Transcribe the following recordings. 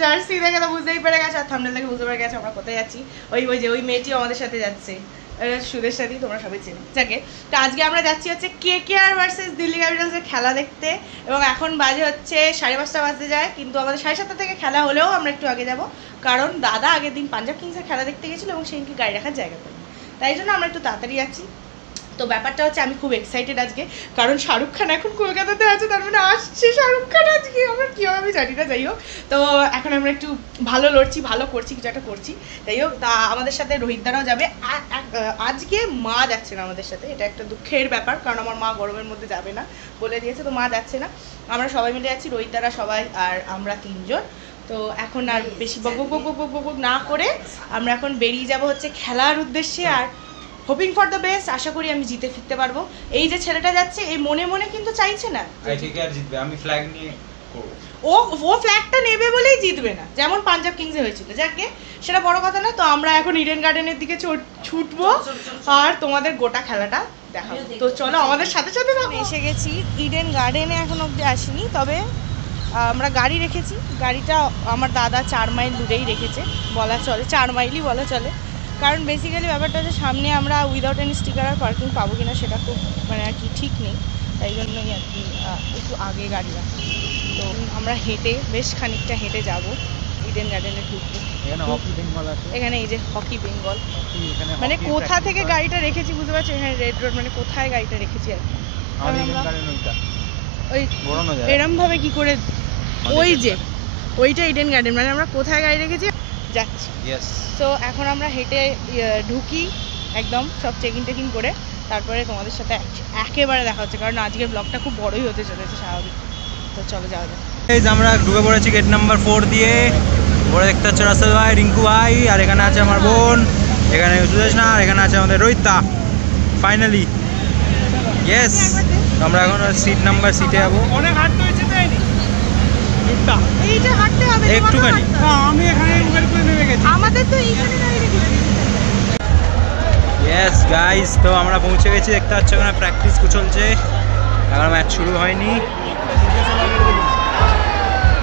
Jersey দেখে তো বুঝতেই পেরে গেছে, আর থাম্বনেল দেখে বুঝতে পেরে গেছে আমরা কোথায় যাচ্ছি। ওই মেয়েটিও আমাদের সাথে যাচ্ছে, সুদের সাথেই, তোমরা সবাই চেনো যাকে। তো আজকে আমরা যাচ্ছি হচ্ছে KKR ভার্সেস দিল্লি ক্যাপিটালসের খেলা দেখতে, এবং এখন বাজে হচ্ছে 5:30 বাজতে যায়, কিন্তু আমাদের 7:30 থেকে খেলা হলেও আমরা একটু আগে যাব, কারণ দাদা আগের দিন পাঞ্জাব কিংসের খেলা দেখতে গেছিলো এবং সেদিনকে গাড়ি রাখার জায়গা পাই, তাই জন্য আমরা একটু তাড়াতাড়ি যাচ্ছি। তো ব্যাপারটা হচ্ছে আমি খুব এক্সাইটেড আজকে, কারণ শাহরুখ খান এখন কলকাতাতে আছে, তার মানে আসছে শাহরুখ খান আজকে, আমরা কী হবে আমি জানি না। যাই হোক, তো এখন আমরা একটু ভালো লড়ছি, ভালো করছি, কিছু একটা করছি। যাই হোক, তা আমাদের সাথে রোহিতদারাও যাবে। আজকে মা যাচ্ছে না আমাদের সাথে, এটা একটা দুঃখের ব্যাপার, কারণ আমার মা গরমের মধ্যে যাবে না বলে দিয়েছে, তো মা যাচ্ছে না। আমরা সবাই মিলে যাচ্ছি, রোহিতদারা সবাই আর আমরা 3 জন। তো এখন আর বেশি বক না করে আমরা এখন বেরিয়ে যাব হচ্ছে খেলার উদ্দেশ্যে, আর হোপিং ফর দ্য বেস্ট। আশা করি আমি জিতে ফিরতে পারবো। এই যে ছেলেটা যাচ্ছে, এই মনে মনে কিন্তু চাইছে না জিতবে, আমি ফ্ল্যাগ নিয়ে করব। ও ফ্ল্যাগটা নেবে বলেই জিতবে না, যেমন পাঞ্জাব কিংসে হয়েছিল। যাকে সেটা বড় কথা না। তো আমরা এখন ইডেন গার্ডেনের দিকে ছুটবো আর তোমাদের গোটা খেলাটা দেখাবো। তো চলো আমাদের সাথে সাথে এসে গেছি ইডেন গার্ডেনে, এখন অবধি আসিনি, তবে আমরা গাড়ি রেখেছি। গাড়িটা আমার দাদা 4 মাইল দূরেই রেখেছে বলা চলে, 4 মাইলই বলা চলে, কারণ বেসিক্যালি ব্যাপারটা হচ্ছে সামনে আমরা উইদাউট এনি স্টিকার আর পার্কিং পাবো কিনা সেটা খুব মানে আর কি ঠিক নেই, তাই জন্যই আর কি একটু আগে গাড়ি রাখি। তো আমরা হেঁটে বেশ খানিকটা হেঁটে যাব ইডেন গার্ডেনের ঢুকবো। এখানে এই যে হকি বেঙ্গল, মানে কোথা থেকে গাড়িটা রেখেছি বুঝতে পারছি, এখানে রেড রোড, মানে কোথায় গাড়িটা রেখেছি আর কি। ওই এরম ভাবে কি করে, ওই যে ওইটা ইডেন গার্ডেন, মানে আমরা কোথায় গাড়ি রেখেছি যাচ্ছি। তো এখন আমরা হেঁটে ঢুকি একদম, সব চেকিং করে, তারপরে তোমাদের সাথে একেবারে দেখা হচ্ছে, কারণ আজকের ব্লগটা খুব বড়ই হতে চলেছে স্বাভাবিক। তো চলো যাওয়া যাক। আমরা ঢুকে পড়েছি গেট নাম্বার 4 দিয়ে। ওরা দেখতে হচ্ছে রাসেল ভাই, রিঙ্কু ভাই, আর এখানে আছে আমার বোন, এখানে সুদেশ না, আর এখানে আছে আমাদের রোহিতদা। ফাইনালি ইয়েস, আমরা এখন সিটে যাবো। অনেক হাঁটতে হয়েছে তাই নি, এইটা হাঁটতে হবে একটুখানি। আমি এখানে উবের করে নেমে গেছি, আমাদের তো এইখানে গাড়ি রেখেছি। ইয়েস গাইস, তো আমরা পৌঁছে গেছি। দেখতে পাচ্ছ ওখানে প্র্যাকটিস চলছে, এখন ম্যাচ শুরু হয়নি।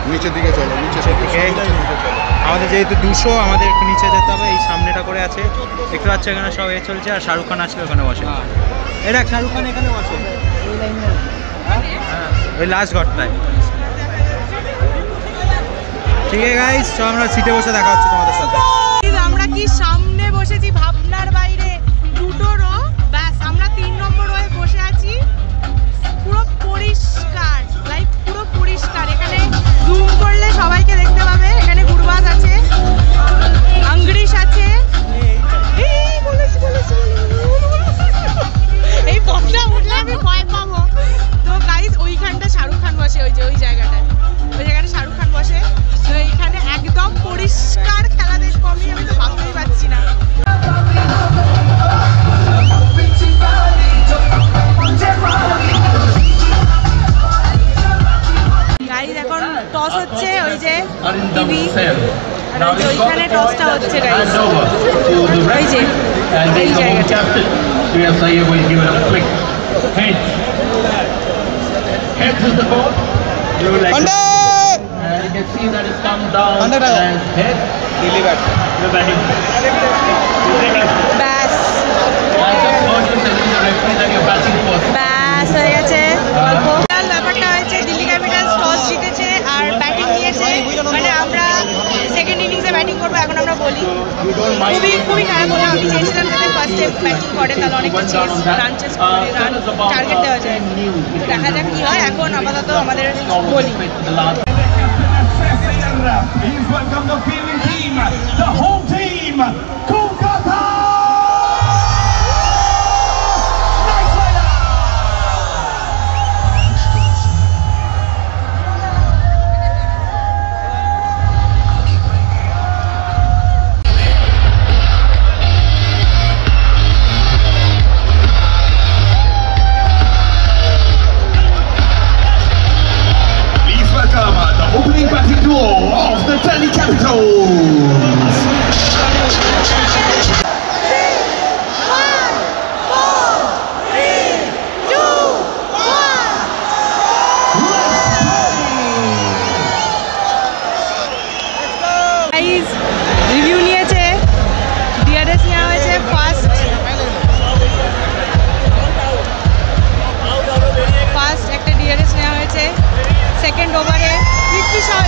নিচের দিকে চলো, নিচের দিকে। আমাদের যেহেতু 200, আমাদের একটু নিচে যেতে হবে। এই সামনেটা করে আছে, দেখতে পাচ্ছ এখানে সব চলছে। আর শাহরুখ খান আসলে ওখানে বসে, এটা শাহরুখ খান এখানে বসে ওই লাস্ট ঘরটায়। ঠিক আছে গাইস, তো আমরা সিটে বসে দেখা হচ্ছে তোমাদের সাথে। আমরা কি সামনে বসেছি ভাবনার বাইরে, 2 রো, ব্যাস আমরা 3 নম্বর রোয়ে বসে আছি। পুরো পরিষ্কার, লাইক পুরো পরিষ্কার। এখানে জুম করলে সবাইকে দেখতে পাবে। এখানে গুরবাজ আছে, আঙ্গরিশ আছে, এই বসটা উঠলে আমি ভয় পাবো। তো গাইস ওইখানটা শাহরুখ খান বসে, ওই যে ওই জায়গাটায়, ওই জায়গাটা শাহরুখ খান বসে। তো এইখানে একদম পরিষ্কার খেলা দেখবো আমি তো ভাবতেই পারছি না। গাইস এখন টস হচ্ছে, ওই যে টিভি, আর ওই যে ওইখানে টসটা হচ্ছে গাইস, ওই যে এই জায়গাটা। You can see that it's come down as head. ব্যাস হয়ে গেছে গল্প। ব্যাপারটা হয়েছে দিল্লি ক্যাপিটালস টস জিতেছে আর ব্যাটিং নিয়েছে, মানে আমরা সেকেন্ড ইনিংসে ব্যাটিং করবো। এখন আমরা বলি খুবই খারাপ হলো, আমি চেয়েছিলাম যাতে ফার্স্টে ব্যাটিং করে, তাহলে অনেক রান টার্গেট দেওয়া যায়। দেখা যাক কি হয়। এখন আপাতত আমাদের বলি Please welcome the fielding team, the home team, Kolkata! Nice rider! Please welcome the opening batting duo of the Delhi Capitals. Second ওভারে পৃথ্বী শাহ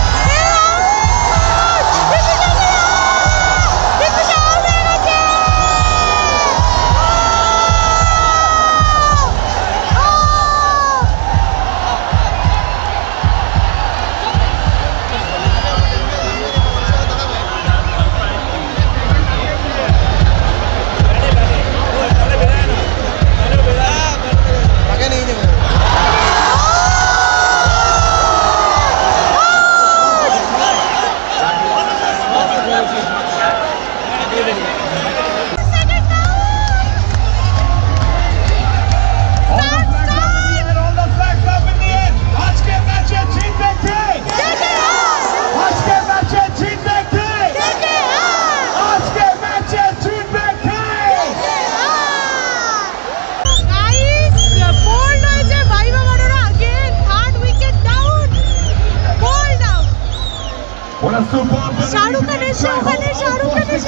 शाहरुख खान है Shahrukh Khan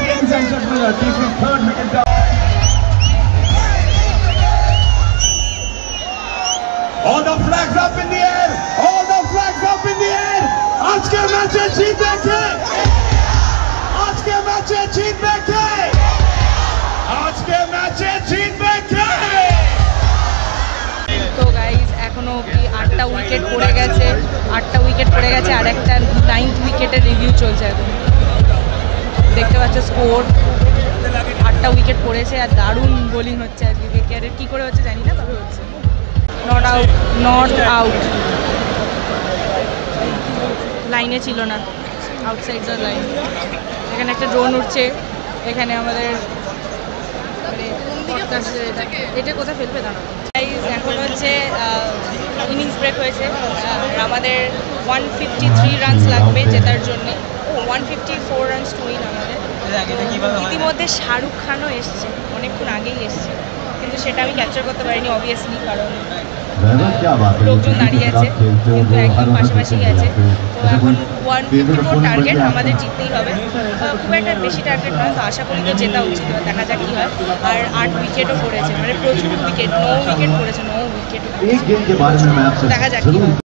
All the flags up in the air! All the flags up in the air! आज के match जीत बैठे! आज के match जीत बैठे! आज के मैच जीत बैठे! তো গাইজ এখনো অবধি 8টা উইকেট পড়ে গেছে আর একটা 9th উইকেটের রিভিউ চলছে এখন দেখতে পাচ্ছ স্কোর 8টা উইকেট পড়েছে আর দারুণ বোলিং হচ্ছে আজকে কেকেআরের কী করে হচ্ছে জানি না তবে হচ্ছে নট আউট লাইনে ছিল না আউটসাইড দ্য লাইন এখানে একটা ড্রোন উঠছে এখানে আমাদের এটা কোথায় ফেলবে দাঁড়ানো এখন হচ্ছে ইনিংস ব্রেক হয়েছে আমাদের 153 রানস লাগবে জেতার জন্যে 154 রানস টু উইন আমাদের ইতিমধ্যে শাহরুখ খানও এসছে অনেকক্ষণ আগেই এসছে কিন্তু সেটা আমি ক্যাপচার করতে পারিনি অবভিয়াসলি কারণ লোকজন দাঁড়িয়ে আছে কিন্তু একদম পাশাপাশি গেছে তো এখন 154 টার্গেট আমাদের জিততেই হবে খুব একটা বেশি টার্গেট নয় তো আশা করি তো জেতা উচিত দেখা যাক কী হয় আর 8 উইকেটও পড়েছে মানে প্রচুর উইকেট 9 উইকেট পড়েছে 9 উইকেট দেখা যাক কী হয়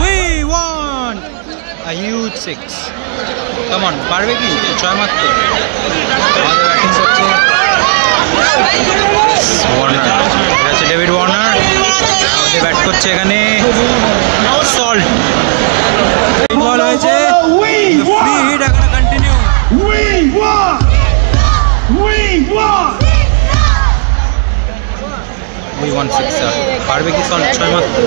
We won a huge 6. Come on, পারবে কি 6 মারতে? আমাদের ব্যাটিং করছে ওয়ার্নার, এটা হচ্ছে ডেভিড ওয়ার্নার। আমাদের ব্যাট করছে এখানে সল্ট। বল হয়েছে, ফ্রি হিট এখনো কন্টিনিউ। We won 6 sir. পারবে কি সল্ট 6 মারতে?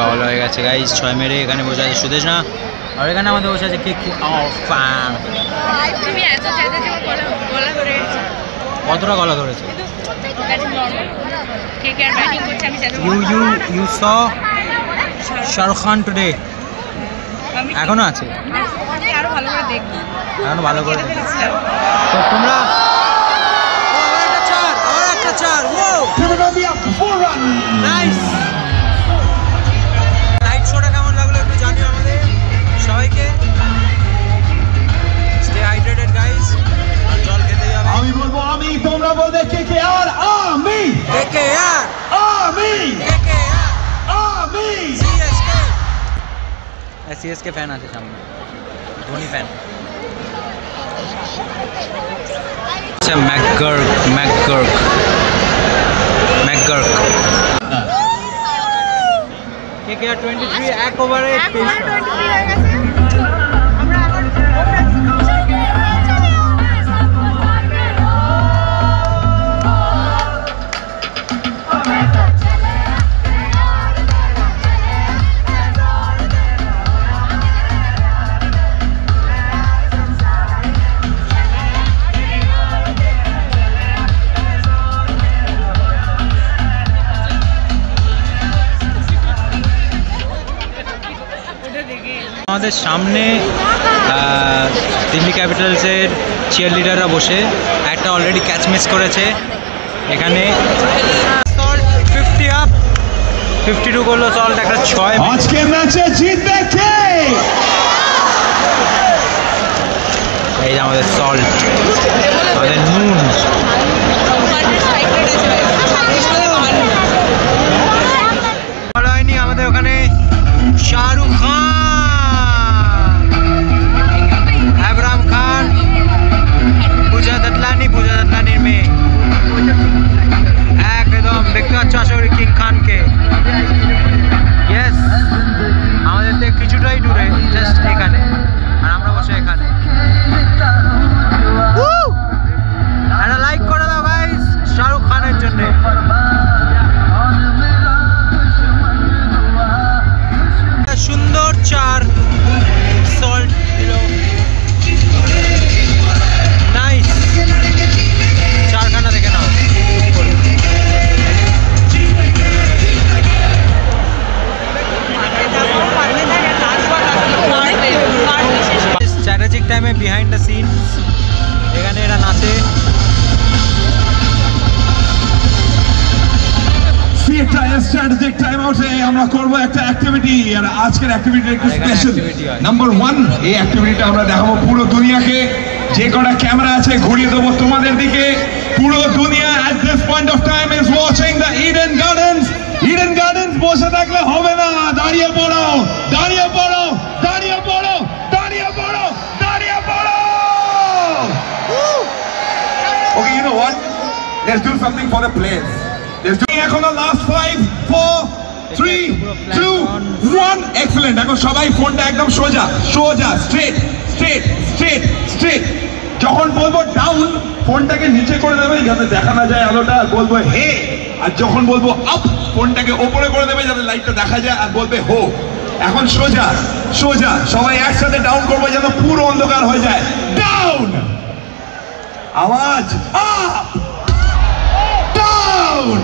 বাউল হয়ে গেছে গাইস 6 মেরে। এখানে বসে আছে সুদেশ না, আর এখানে আমাদের বসে আছে কে ফ্যান। কতটা গলা ধরেছে? You saw Shahrukh Khan today? এখনো আছে, এখনো ভালো করে তো তোমরা। আবার একটা চার, নাইস। লাইট শোটা কেমন লাগলো একটু জানিও আমাদের সবাইকে। স্টে হাইড্রেটেড গাইস, জল খেতে যাবে। আমি বলবো আমি, তোমরা বলবে কেকেআর, আমি কেকেআর, আমি কেকেআর, আমি সিএসকে ফ্যান আছে সামনে, ধোনি ফ্যান। আচ্ছা ম্যাকগার্ক কেকেআর 23 এক ওভারে 23 রান। আমাদের সামনে দিল্লি ক্যাপিটালসের চিয়ার লিডাররা বসে একটা অলরেডি ক্যাচ মিস করেছে। এখানে 50 আপ, 52 করলো সল্ট, একটা 6। আজকে ম্যাচে জিতবে কে? এই যে আমাদের সল্ট, আমাদের নুন। ভালো হয়নি আমাদের ওখানে শাহরুখ খান, আবরাম খান, পূজা দাতলানির মেয়ে। একদম দেখতে পাচ্ছ আশা করি কিং খানকে। ইয়েস, আমাদের থেকে কিছুটাই দূরে, জাস্ট এখানে, আর আমরা বসে এখানে। একটা লাইক করে দাও গাইস শাহরুখ খানের জন্য। সুন্দর চার সল্ট দিল, নাইস। চারখানা দেখে নাও। স্ট্র্যাটেজিক টাইমে বিহাইন্ড দ্য সিন এখানে এরা নাচে। স্ট্র্যাটেজিক টাইম আউটে আমরা করব একটা অ্যাক্টিভিটি, আর আজকের অ্যাক্টিভিটি একটু স্পেশাল। নাম্বার 1, এই অ্যাক্টিভিটিটা আমরা দেখাবো পুরো দুনিয়াকে। যে কটা ক্যামেরা আছে ঘুরিয়ে দেবো তোমাদের দিকে। পুরো দুনিয়া at this point of time is watching the Eden Gardens. Eden Gardens বসে থাকলে হবে না, দাঁড়িয়ে পড়ো, দাঁড়িয়ে পড়ো, দাঁড়িয়ে পড়ো, দাঁড়িয়ে পড়ো, দাঁড়িয়ে পড়ো। Okay, you know what? Let's do something for the players. এখন লাস্ট 5 4 3 2 1 এক্সেলেন্ট। এখন সবাই ফোনটা একদম সোজা সোজা, স্ট্রেট স্ট্রেট স্ট্রেট স্ট্রেট। যখন বলবো ডাউন, ফোনটাকে নিচে করে দেবে যাতে দেখা না যায় আলোটা, আর বলবো হে। আর যখন বলবো আপ, ফোনটাকে ওপরে করে দেবে যাতে লাইটটা দেখা যায়, আর বলবে হো। এখন সোজা সোজা সবাই একসাথে ডাউন করবো যেন পুরো অন্ধকার হয়ে যায়। ডাউন, আওয়াজ আপ, ডাউন,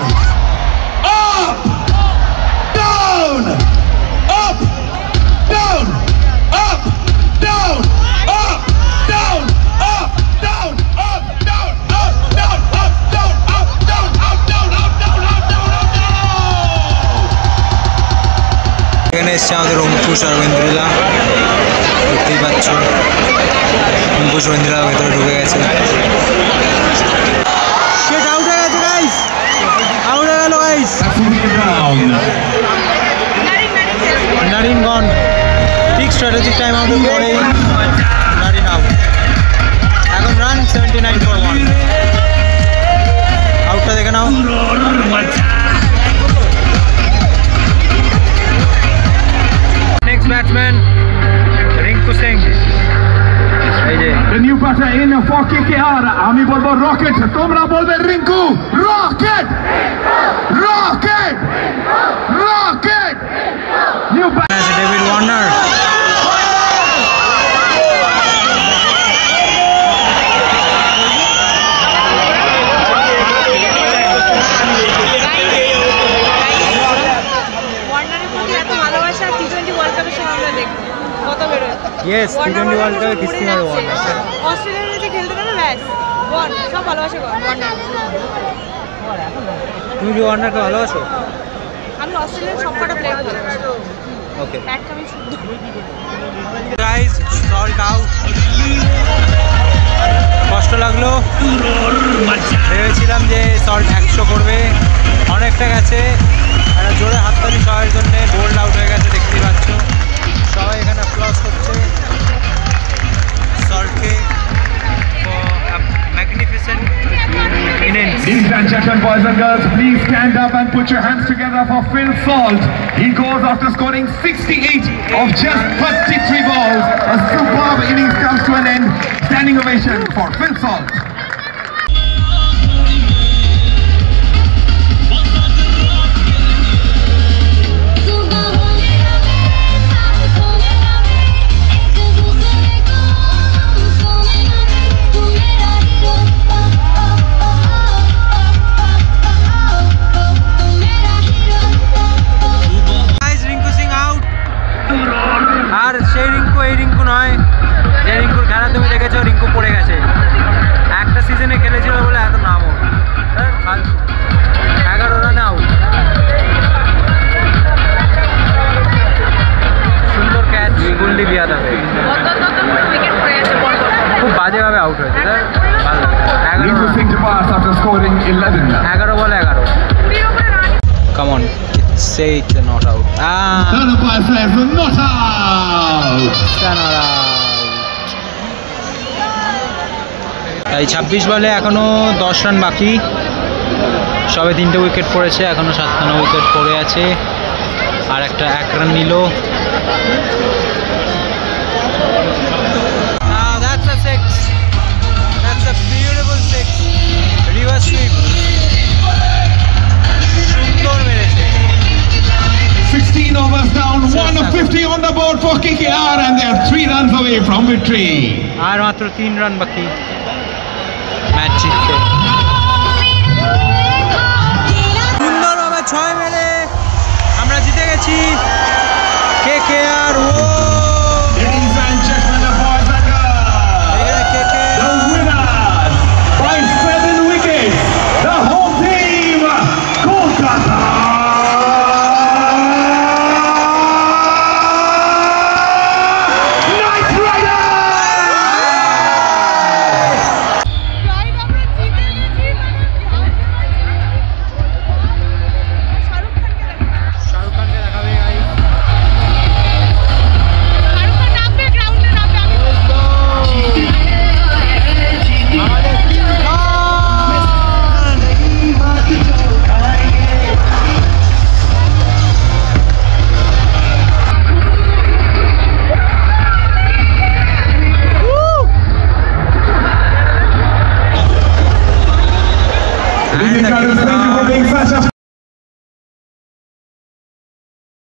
আপ, ডাউন, এখানে এসছে আমাদের অঙ্কুশ আর ঐন্দ্রিলা, দেখতেই পাচ্ছ অঙ্কুশ ঐন্দ্রিলা ভেতরে ঢুকে গেছে। সেটা আউট হয়ে গেছে গাইস, আউট হয়ে গেল গাইস। নারিন গন, ঠিক স্ট্র্যাটেজিক টাইম আউটের পরেই নারিন আউট। এখন রান 79 for 1। আউটটা দেখে নাও। Next batsman Rinku Singh. এই যে The new batter in for KKR, আমি বলবো রকেট, তোমরা বলবে Rinku. Rocket, rocket, rocket. New batsman David Warner. Yes, T20 World Cup কিস্তি মারো ওয়ার্নার। অস্ট্রেলিয়ার যে খেলতে না ব্যাস ওয়ান সব ভালোবাসে ওয়ার্নার। তুমি কি ওয়ার্নারকে ভালোবাসো? আমি অস্ট্রেলিয়ার সবকটা প্লেয়ার ভালোবাসি। ওকে ব্যাট কামি শুদ্ধ। Guys salt out. কষ্ট লাগলো, ভেবেছিলাম যে সল্ট 100 করবে, অনেকটা গেছে। একটা জোরে হাততালি সবার জন্য। বোল্ড আউট হয়ে গেছে দেখতেই পাচ্ছ, সবাই এখানে অ্যাপ্লজ করছে সল্টকে for a magnificent innings. Ladies and gentlemen, boys and girls, please stand up and put your hands together for Phil Salt. He goes after scoring 68 of just 33 balls. A superb innings comes to an end. Standing ovation for Phil Salt. আর সেই রিঙ্কু এই রিঙ্কু নয়, যে রিঙ্কুর খেলা তুমি দেখেছো। রিঙ্কু পড়ে গেছে, একটা সিজনে খেলেছিল বলে এত নাম ওর। 11 রানে আউট। সুন্দর ক্যাচ গুল্লি দিয়া দেবে, খুব বাজেভাবে আউট হয়েছে। ভালো 11 বলে 11। Come on say it's not out. Not out. তাই 26 বলে এখনো 10 রান বাকি। সবে 3টে উইকেট পড়েছে, এখনো 7খানা উইকেট পড়ে আছে। আর একটা 1 রান নিল। That's a 6. That's a beautiful 6. Reverse sweep. সুন্দর মেরেছে। 16 overs down, 150 on the board for KKR, and they are 3 runs away from victory. আর মাত্র 3 রান বাকি ম্যাচ জিততে। সুন্দরভাবে 6 মেরে আমরা জিতে গেছি। KKR Ladies and gentlemen, the boys and girls, the winners by 7 wickets, the home team, Kolkata.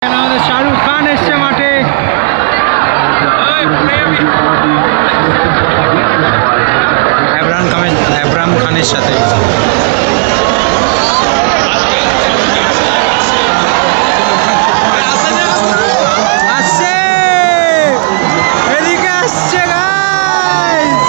আমাদের শাহরুখ খান এসছে মাঠে। আবরাম খানের সাথে আসছে, এদিকে আসছে গাইস।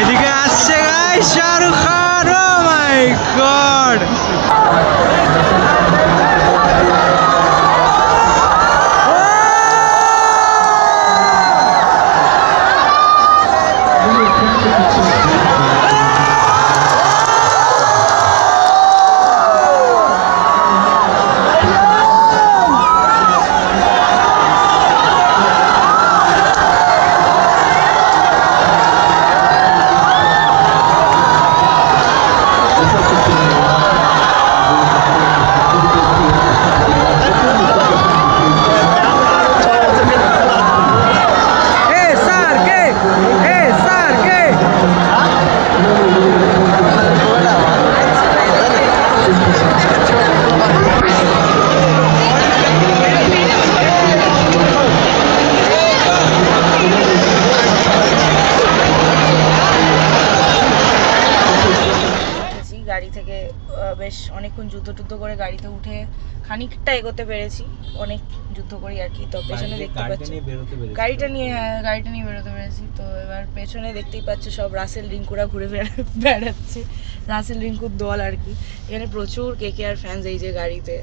এদিকে আসছে গাইস শাহরুখ খান। ও মাই গড গাড়ি থেকে বেশ অনেকক্ষণ যুদ্ধ করে গাড়িতে উঠে খানিকটা এগোতে পেরেছি, অনেক যুদ্ধ করি আর কি। তো পেছনে দেখতে পাচ্ছি গাড়িটা নিয়ে বেরোতে পেরেছি। তো এবার পেছনে দেখতেই পাচ্ছ সব রাসেল রিঙ্কুরা ঘুরে বেড়াচ্ছে, রাসেল রিঙ্কুর দল আর কি। এখানে প্রচুর কেকেআর ফ্যান্স, এই যে গাড়িতে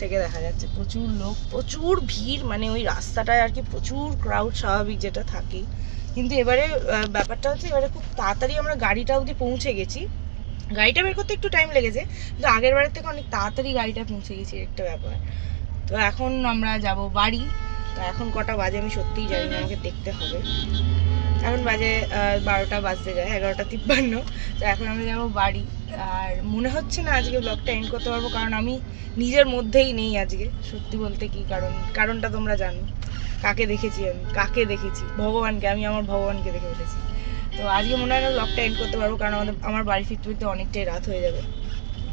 থেকে দেখা যাচ্ছে প্রচুর লোক, প্রচুর ভিড়, মানে ওই রাস্তাটায় আর কি প্রচুর ক্রাউড স্বাভাবিক যেটা থাকেই। কিন্তু এবারে ব্যাপারটা হচ্ছে এবারে খুব তাড়াতাড়ি আমরা গাড়িটা অবধি পৌঁছে গেছি। গাড়িটা বের করতে একটু টাইম লেগেছে, কিন্তু আগের বারের থেকে অনেক তাড়াতাড়ি গাড়িটা পৌঁছে গেছি, একটা ব্যাপার। তো এখন আমরা যাব বাড়ি। তো এখন কটা বাজে আমি সত্যিই জানি না, আমাকে দেখতে হবে। এখন বাজে 12টা বাজতে যায়, 11:53। তো এখন আমরা যাবো বাড়ি। আর মনে হচ্ছে না আজকে ব্লগটা এন্ড করতে পারবো, কারণ আমি নিজের মধ্যেই নেই আজকে, সত্যি বলতে। কি কারণটা তোমরা জানো। কাকে দেখেছি ভগবানকে, আমি আমার ভগবানকে দেখে উঠেছি। তো আজকে মনে হয় না ব্লগটা এন্ড করতে পারবো, কারণ আমার বাড়ি ফিরতে অনেকটাই রাত হয়ে যাবে।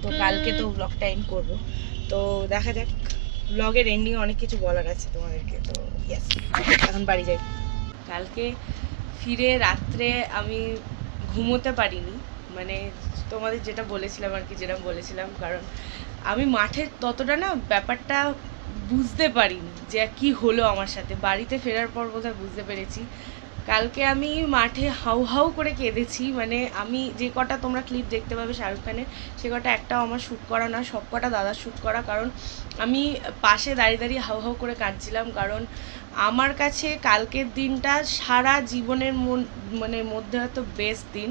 তো কালকে তো ব্লগটা এন্ড করবো। তো দেখা যাক, ব্লগের এন্ডিং অনেক কিছু বলার আছে তোমাদেরকে। তো ইয়েস, এখন বাড়ি যাই। কালকে ফিরে রাত্রে আমি ঘুমোতে পারিনি, মানে তোমাদের যেটা বলেছিলাম আর কি, কারণ আমি মাঠে ততটা না ব্যাপারটা বুঝতে পারিনি যে কি হলো আমার সাথে। বাড়িতে ফেরার পর বোধহয় বুঝতে পেরেছি। কালকে আমি মাঠে হাউ হাউ করে কেঁদেছি, মানে আমি যে কটা তোমরা ক্লিপ দেখতে পাবে শাহরুখ খানের, সে কটা একটাও আমার শ্যুট করা না, সব কটা দাদার শ্যুট করা। কারণ আমি পাশে দাঁড়িয়ে হাউ হাউ করে কাঁদছিলাম, কারণ আমার কাছে কালকের দিনটা সারা জীবনের মধ্যে হয়তো বেস্ট দিন।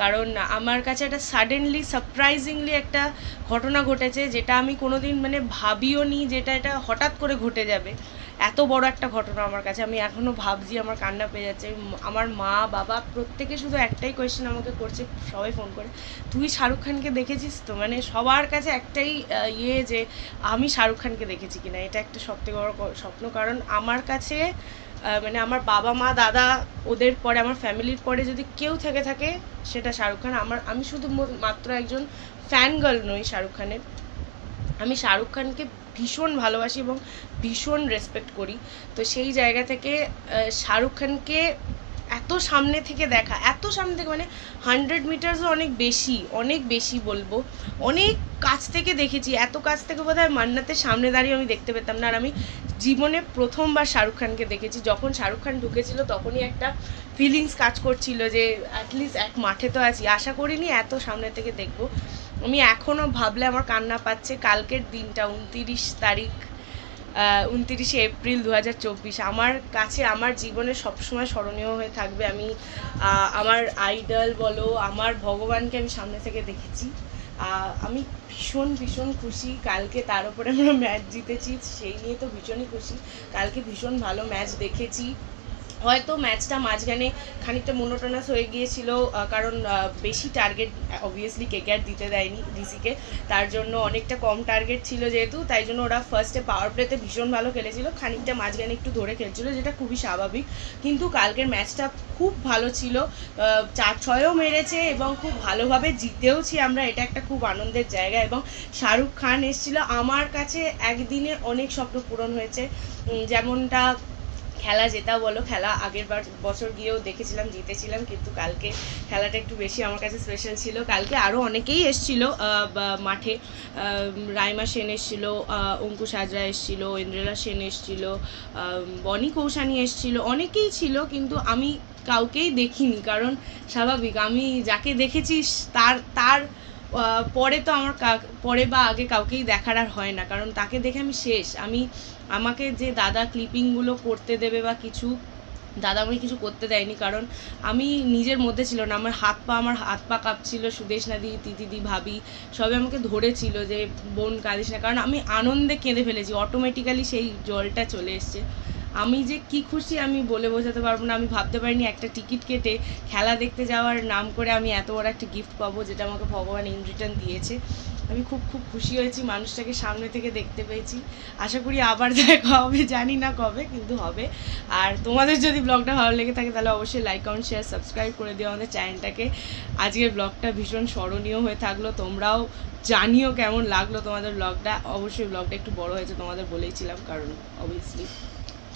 কারণ আমার কাছে একটা সাডেনলি সারপ্রাইজিংলি একটা ঘটনা ঘটেছে, যেটা আমি কোনোদিন মানে ভাবিও নি, যেটা এটা হঠাৎ করে ঘটে যাবে। এত বড় একটা ঘটনা আমার কাছে, আমি এখনও ভাবছি, আমার কান্না পেয়ে যাচ্ছে। আমার মা বাবা প্রত্যেকে শুধু একটাই কোয়েশ্চেন আমাকে করছে, সবাই ফোন করে, তুই শাহরুখ খানকে দেখেছিস তো? মানে সবার কাছে একটাই যে আমি শাহরুখ খানকে দেখেছি কিনা, এটা একটা সবথেকে বড় স্বপ্ন। কারণ আমার কাছে মানে আমার বাবা মা দাদা ওদের পরে, আমার ফ্যামিলির পরে যদি কেউ থেকে থাকে সেটা শাহরুখ খান। আমি শুধু মাত্র একজন ফ্যান গার্ল নই শাহরুখ খানের, আমি শাহরুখ খানকে ভীষণ ভালোবাসি এবং ভীষণ রেসপেক্ট করি। তো সেই জায়গা থেকে শাহরুখ খানকে এত সামনে থেকে দেখা, এত সামনে থেকে মানে 100 মিটার্সও অনেক বেশি বলবো, অনেক কাছ থেকে দেখেছি। এত কাছ থেকে বোধহয় মান্নাতের সামনে দাঁড়িয়ে আমি দেখতে পেতাম না। আর আমি জীবনে প্রথমবার শাহরুখ খানকে দেখেছি। যখন শাহরুখ খান ঢুকেছিল তখনই একটা ফিলিংস কাজ করছিল যে অ্যাটলিস্ট এক মাঠে তো আছি, আশা করিনি এত সামনে থেকে দেখবো। আমি এখনও ভাবলে আমার কান্না পাচ্ছে। কালকের দিনটা 29শে এপ্রিল 2024 আমার কাছে আমার জীবনে সবসময় স্মরণীয় হয়ে থাকবে। আমি আমার আইডল বলো, আমার ভগবানকে আমি সামনে থেকে দেখেছি। আমি ভীষণ খুশি কালকে। তার উপরে আমরা ম্যাচ জিতেছি, সেই নিয়ে তো ভীষণই খুশি। কালকে ভীষণ ভালো ম্যাচ দেখেছি। হয়তো ম্যাচটা মাঝখানে খানিকটা মোনোটোনাস হয়ে গিয়েছিল, কারণ বেশি টার্গেট অবভিয়াসলি কেকেআর দিতে দেয়নি ডিসিকে, তার জন্য অনেকটা কম টার্গেট ছিল যেহেতু, তাই জন্য ওরা ফার্স্টে পাওয়ার প্লেতে ভীষণ ভালো খেলেছিল, খানিকটা মাঝখানে একটু ধরে খেলছিল, যেটা খুবই স্বাভাবিক। কিন্তু কালকের ম্যাচটা খুব ভালো ছিল, 4-6ও মেরেছে এবং খুব ভালোভাবে জিতেওছি আমরা, এটা একটা খুব আনন্দের জায়গা। এবং শাহরুখ খান এসেছিল, আমার কাছে একদিনে অনেক স্বপ্ন পূরণ হয়েছে। যেমনটা খেলা জেতা বলো, খেলা আগের বছর গিয়েও দেখেছিলাম, জিতেছিলাম, কিন্তু কালকে খেলাটা একটু বেশি আমার কাছে স্পেশাল ছিল। কালকে আরও অনেকেই এসেছিলো মাঠে, রাইমা সেন এসেছিলো, অঙ্কুশ হাজরা এসেছিলো, ইন্দ্রেলা সেন এসেছিলো, বনি কৌশানি এসেছিলো, অনেকেই ছিল, কিন্তু আমি কাউকেই দেখিনি। কারণ স্বাভাবিক, আমি যাকে দেখেছি তার পরে তো আমার পরে বা আগে কাউকেই দেখার আর হয় না, কারণ তাকে দেখে আমি শেষ। আমাকে যে দাদা ক্লিপিংগুলো করতে দেবে বা কিছু, দাদা আমাকে কিছু করতে দেয়নি, কারণ আমি নিজের মধ্যে ছিল না। আমার হাত পা কাঁপছিল। সুদেশ নাদি, তিতিদি, ভাবি সবে আমাকে ধরেছিল যে বোন কাঁদিস না, কারণ আমি আনন্দে কেঁদে ফেলেছি। অটোমেটিক্যালি সেই জলটা চলে এসছে। আমি যে কি খুশি আমি বলে বোঝাতে পারবো না। আমি ভাবতে পারিনি একটা টিকিট কেটে খেলা দেখতে যাওয়ার নাম করে আমি এত বড় একটা গিফট পাবো, যেটা আমাকে ভগবান ইন রিটার্ন দিয়েছে। আমি খুব খুব খুশি হয়েছি, মানুষটাকে সামনে থেকে দেখতে পেয়েছি। আশা করি আবার দেখা হবে, জানি না কবে, কিন্তু হবে। আর তোমাদের যদি ব্লগটা ভালো লেগে থাকে তাহলে অবশ্যই লাইক, কমেন্ট, শেয়ার, সাবস্ক্রাইব করে দিও আমাদের চ্যানেলটাকে। আজকের ব্লগটা ভীষণ স্মরণীয় হয়ে থাকলো। তোমরাও জানিও কেমন লাগলো তোমাদের ব্লগটা। অবশ্যই ব্লগটা একটু বড় হয়েছে, তোমাদের বলেইছিলাম, কারণ অবভিয়াসলি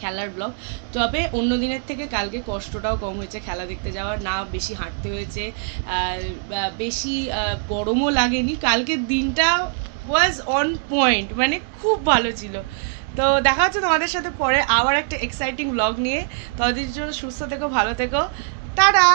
খেলার ব্লগ। তবে অন্য দিনের থেকে কালকে কষ্টটাও কম হয়েছে খেলা দেখতে যাওয়ার, না বেশি হাঁটতে হয়েছে, বেশি গরমও লাগেনি। কালকের দিনটা ওয়াজ অন পয়েন্ট, মানে খুব ভালো ছিল। তো দেখা হচ্ছে তোমাদের সাথে পরে আবার একটা এক্সাইটিং ব্লগ নিয়ে। ততদিনের জন্য সুস্থ থেকো, ভালো থেকো, টাটা।